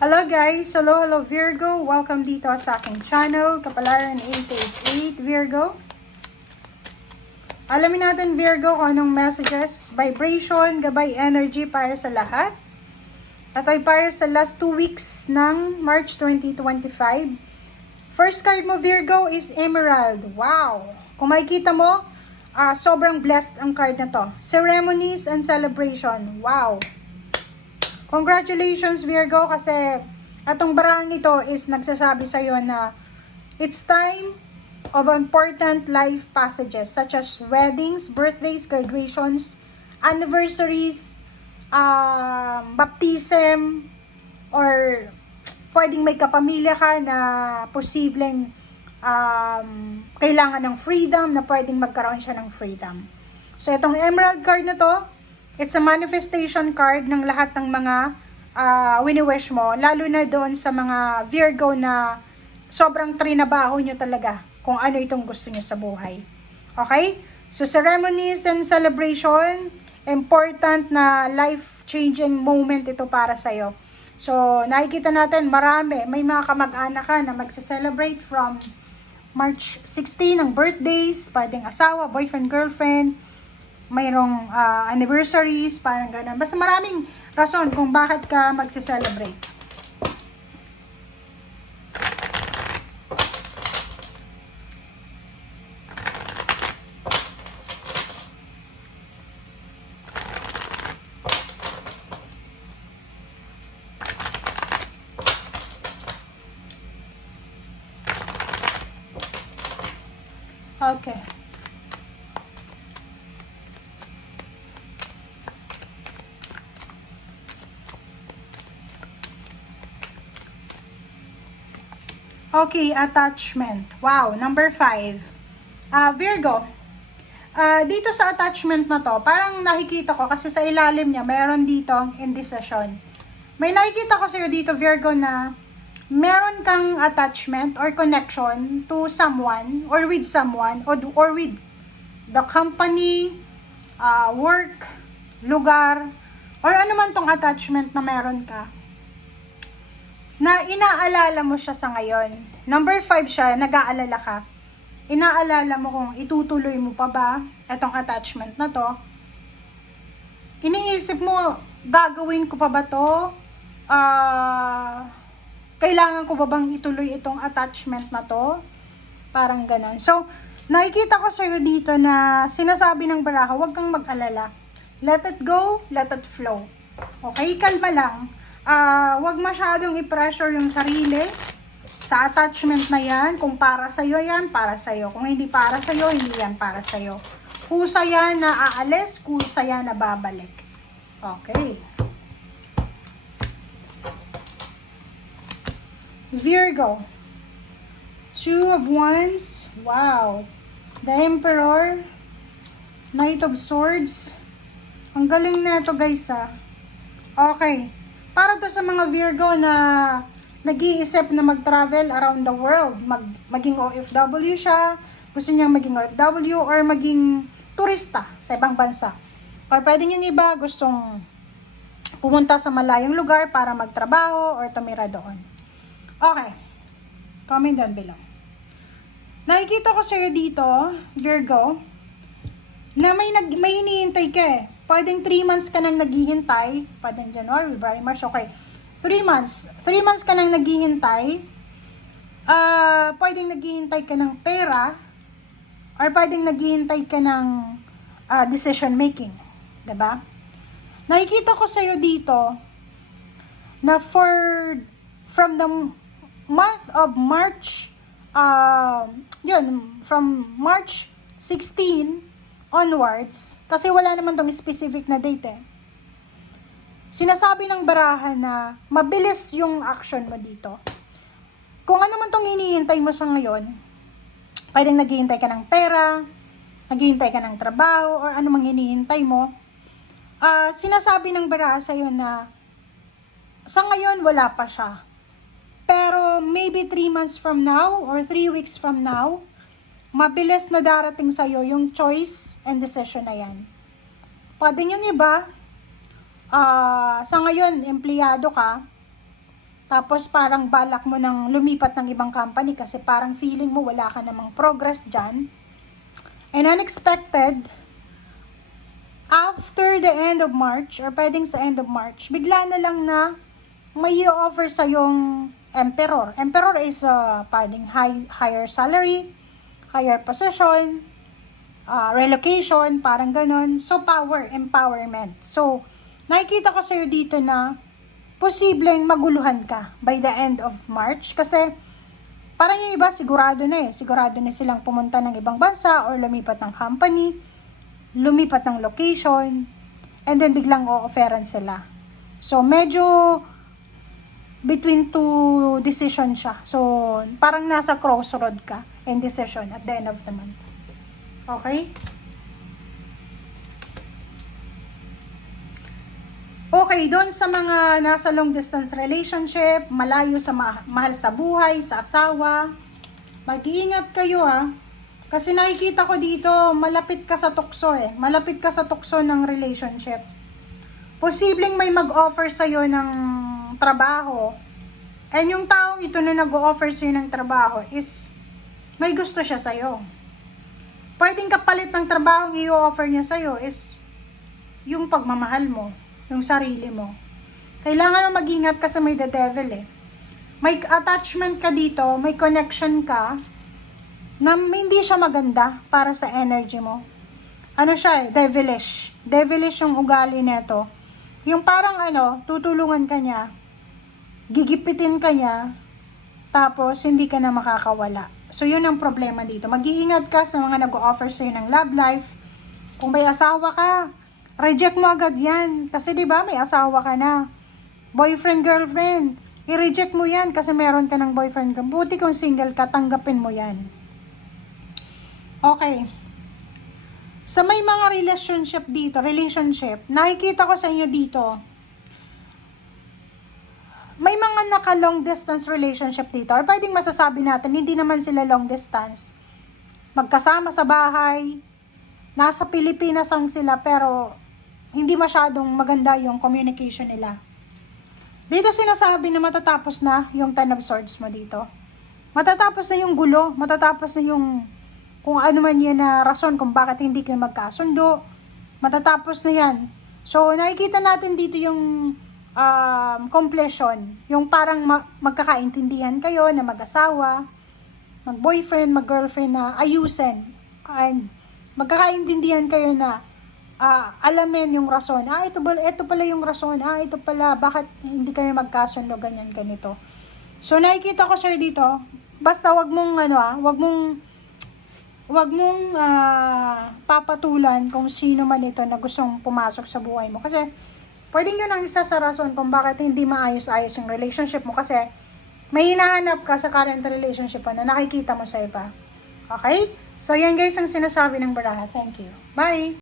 Hello guys! Hello Virgo! Welcome dito sa aking channel, Kapalaran 888 Virgo. Alamin natin Virgo kung anong messages, vibration, gabay energy para sa lahat. At ay para sa last 2 weeks ng March 2025. First card mo Virgo is Emerald. Wow! Kung makikita mo, sobrang blessed ang card na to. Ceremonies and celebration. Wow! Congratulations Virgo kasi atong barang ito is nagsasabi sa iyo na it's time of important life passages such as weddings, birthdays, graduations, anniversaries, baptism, or pwedeng may kapamilya ka na posibleng kailangan ng freedom, na pwedeng magkaroon siya ng freedom. So itong Emerald card na to, it's a manifestation card ng lahat ng mga wini-wish mo, lalo na doon sa mga Virgo na sobrang trinabaho nyo talaga kung ano itong gusto nyo sa buhay. Okay? So ceremonies and celebration, important na life-changing moment ito para sa'yo. So nakikita natin may mga kamag-anak ka na magse-celebrate from March 16 ng birthdays, pwedeng asawa, boyfriend, girlfriend, mayroong anniversaries, parang gano'n. Basta maraming rason kung bakit ka magse-celebrate. Okay. Okay, attachment. Wow, number 5. Virgo, dito sa attachment na to, parang nakikita ko kasi sa ilalim niya, mayroon dito indecision. May nakikita ko sa'yo dito, Virgo, na meron kang attachment or connection to someone or with someone or with the company, work, lugar, or ano man tong attachment na meron ka, na inaalala mo siya sa ngayon. Number 5 siya, nag-aalala ka. Inaalala mo kung itutuloy mo pa ba itong attachment na to. Iniisip mo, gagawin ko pa ba to? Kailangan ko ba bang ituloy itong attachment na to? Parang ganon. So, nakikita ko sa'yo dito na sinasabi ng baraha, huwag kang mag-alala. Let it go, let it flow. Okay, kalma lang. Wag masyadong i-pressure yung sarili sa attachment na yan. Kung para sa'yo yan, para sa'yo. Kung hindi para sa'yo, hindi yan para sa'yo. Kusa yan na aalis, kusa yan na babalik. Okay. Virgo. 2 of Wands. Wow. The Emperor. Knight of Swords. Ang galing na ito guys Okay. Para to sa mga Virgo na nag-iisip na mag-travel around the world, maging OFW siya, gusto niyang maging OFW or maging turista sa ibang bansa. Or pwedeng yung iba gustong pumunta sa malayong lugar para magtrabaho or tumira doon. Okay. Comment down below. Nakikita ko sa'yo dito, Virgo, na may hinihintay ka Pwedeng 3 months ka nang naghihintay. Pwedeng January, February, March. Okay. 3 months. 3 months ka nang naghihintay. Pwedeng naghihintay ka ng pera. Or pwedeng naghihintay ka ng decision making. Diba? Nakikita ko sa'yo dito na from the month of March, from March 16 onwards, kasi wala naman tong specific na date Sinasabi ng baraha na mabilis yung action mo dito. Kung ano man tong hinihintay mo sa ngayon, pwedeng naghihintay ka ng pera, naghihintay ka ng trabaho, or ano mang hinihintay mo, sinasabi ng baraha sa'yo na sa ngayon wala pa siya. Pero maybe 3 months from now or 3 weeks from now, mabilis na darating sa'yo yung choice and decision na yan. Pwede yung iba, sa ngayon, empleyado ka, Tapos parang balak mo ng lumipat ng ibang company kasi parang feeling mo wala ka namang progress dyan. And unexpected, after the end of March, or pwedeng sa end of March, bigla na lang na may i-offer sa yung emperor. Emperor is pwedeng higher salary, higher position, relocation, parang ganon. So, power, empowerment. So, nakikita ko sa'yo dito na posibleng maguluhan ka by the end of March kasi parang yung iba sigurado na sigurado na silang pumunta ng ibang bansa or lumipat ng company, lumipat ng location, and then biglang o-offeran sila. So medyo between two decision siya. So parang nasa crossroad ka in decision at the end of the month. Okay? Okay, doon sa mga nasa long distance relationship, malayo sa mahal sa buhay, sa asawa, mag-iingat kayo kasi nakikita ko dito, malapit ka sa tukso malapit ka sa tukso ng relationship. Posibleng may mag-offer sa'yo ng trabaho, and yung taong ito na nag-offer sa'yo ng trabaho is, may gusto siya sa'yo. Pwedeng kapalit ng trabaho ang i-offer niya sa'yo is, yung pagmamahal mo, yung sarili mo. Kailangan mo mag-ingat kasi may the devil May attachment ka dito, may connection ka, na hindi siya maganda para sa energy mo. Ano siya devilish. Devilish yung ugali nito. Yung parang tutulungan ka niya, gigipitin ka niya, tapos hindi ka na makakawala. So yun ang problema dito. Mag-iingat ka sa mga nag-o-offer sa'yo ng love life. Kung may asawa ka, reject mo agad yan. Kasi diba may asawa ka na. Boyfriend, girlfriend. I-reject mo yan kasi meron ka ng boyfriend. Buti kung single ka, tanggapin mo yan. Okay. Sa may mga relationship, nakikita ko sa inyo dito, may mga naka long distance relationship dito. Or pwedeng masasabi natin, hindi naman sila long distance. Magkasama sa bahay, nasa Pilipinas lang sila, pero hindi masyadong maganda yung communication nila. Dito sinasabi na matatapos na yung Ten of Swords mo dito. Matatapos na yung gulo, matatapos na yung kung ano man yan na rason kung bakit hindi kayo magkasundo. Matatapos na yan. So, nakikita natin dito yung completion. Yung parang magkakaintindihan kayo na mag-asawa, mag-boyfriend, mag-girlfriend na ayusin. And magkakaintindihan kayo na alamin yung rason. Ito pala yung rason. Ito pala, bakit hindi kayo magkasundo, ganyan, ganito. So, nakikita ko sir dito, basta wag mong papatulan kung sino man ito na gustong pumasok sa buhay mo. Kasi, pwedeng yun ang isa sa rason kung bakit hindi maayos-ayos yung relationship mo. Kasi, may hinahanap ka sa current relationship na nakikita mo sa iba. Okay? So, yan guys ang sinasabi ng baraha. Thank you. Bye!